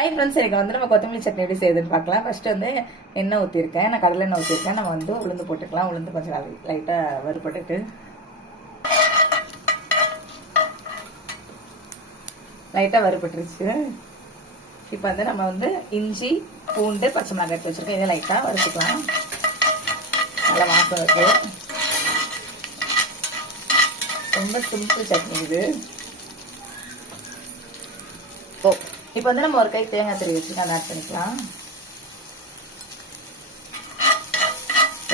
Hi friends, எனக்கு வந்து நம்ம கொத்தமல்லி சட்னி எப்படி செய்யுதுன்னு பார்க்கலாம். ஃபர்ஸ்ட் வந்து எண்ணெய் ஊற்றிருக்கேன், நான் கடலை எண்ணெய் ஊற்றிருக்கேன். நம்ம வந்து உளுந்து போட்டுக்கலாம். உளுந்து கொஞ்சம் லைட்டாக வறுபட்டுட்டு லைட்டாக வறுபட்டுருச்சு. இப்போ வந்து நம்ம வந்து இஞ்சி பூண்டு பச்சை மிளகாய் எடுத்து வச்சிருக்கோம். இதை லைட்டாக வறுத்துக்கலாம். நல்லா வாசம் இருக்கு. ரொம்ப சிம்பிள் சட்னி இது. இப்போ வந்து நம்ம ஒரு கை தேங்காய் துருவி வச்சுட்டு அதை ஆட் பண்ணிக்கலாம்.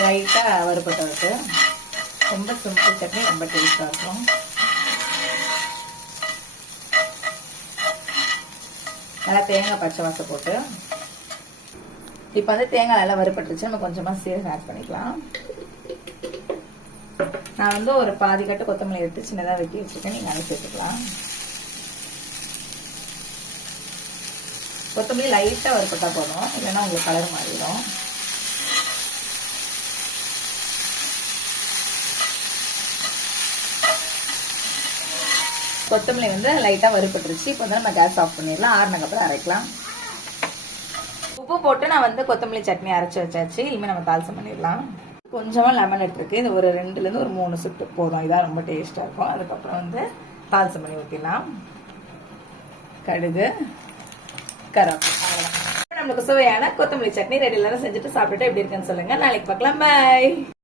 லைட்டாக வறுபட்டதுக்கு ரொம்ப சிம்பிள் சட்னி, ரொம்ப டேஸ்டாக இருக்கும். நல்லா தேங்காய் பச்சை வாசம் போட்டு இப்போ வந்து தேங்காய் நல்லா வறுபட்டுருச்சு. நம்ம கொஞ்சமாக சீரகம் ஆட் பண்ணிக்கலாம். நான் வந்து ஒரு பாதி கட்டு கொத்தமல்லி எடுத்து சின்னதாக வெட்டி வச்சுருக்கேன். நீங்கள் அதை சேர்த்துக்கலாம். கொத்தமல்லி லைட்டாக வறுப்பட்டா போதும், இல்லைன்னா உங்களுக்கு கலர் மாறிடும். கொத்தமல்லி வந்து லைட்டாக வறுப்பட்டுருச்சு. இப்போ வந்து நம்ம கேஸ் ஆஃப் பண்ணிடலாம். ஆறுனதுக்கப்புறம் அரைக்கலாம். உப்பு போட்டு நான் வந்து கொத்தமல்லி சட்னி அரைச்சி வச்சாச்சு. இனிமேல் நம்ம தாளிசம் பண்ணிடலாம். கொஞ்சமாக லெமன் எடுத்துருக்கு. இது ஒரு 2லேருந்து ஒரு 3 சுட்டு போதும். இதான் ரொம்ப டேஸ்ட்டாக இருக்கும். அதுக்கப்புறம் வந்து தாளிசம் பண்ணி ஊற்றிடலாம். கடுகு, கருவேப்பிலை. நம்மளுக்கு சுவையான கொத்தமல்லி சட்னி ரெடி. எல்லாரும் செஞ்சுட்டு சாப்பிட்டுட்டு எப்படி இருக்குன்னு சொல்லுங்க. நாளைக்கு பார்க்கலாம். பாய்.